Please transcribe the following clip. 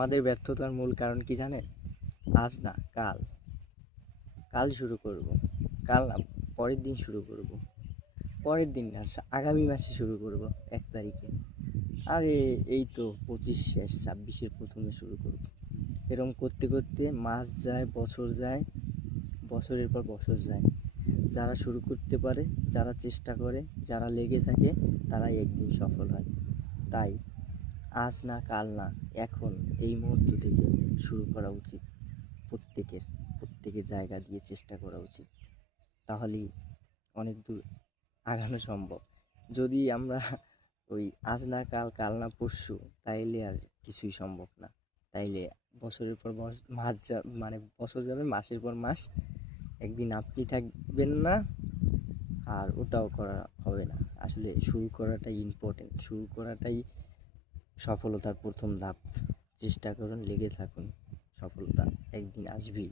আমাদের ব্যর্থতার মূল কারণ কি জানেন? আজ না কাল, কাল শুরু করব, কাল না পরের দিন শুরু করব, পরের দিন না আগামী মাসে শুরু করব 1 তারিখে। আরে এই তো 25 শেষ, 26-এর প্রথমে শুরু করব। এরকম করতে করতে মাস যায়, বছর যায়, বছরের পর বছর যায়। যারা শুরু করতে পারে, যারা চেষ্টা করে, যারা লেগে থাকে, তারাই একদিন সফল হয়। তাই আজ না কাল না, এখন এই মুহূর্ত থেকে শুরু করা উচিত। প্রত্যেকের জায়গা দিয়ে চেষ্টা করা উচিত, তাহলেই অনেক দূর আগানো সম্ভব। যদি আমরা ওই আজ না কাল, কাল না পরশু, তাইলে আর কিছুই সম্ভব না। তাইলে বছরের পর মাস মানে বছর যাবে, মাসের পর মাস, একদিন আপনি থাকবেন না, আর ওটাও করা হবে না। আসলে শুরু করাটাই ইম্পর্টেন্ট, শুরু করাটাই সফলতার প্রথম ধাপ। চেষ্টা করুন, লেগে থাকুন, সফলতা একদিন আসবেই।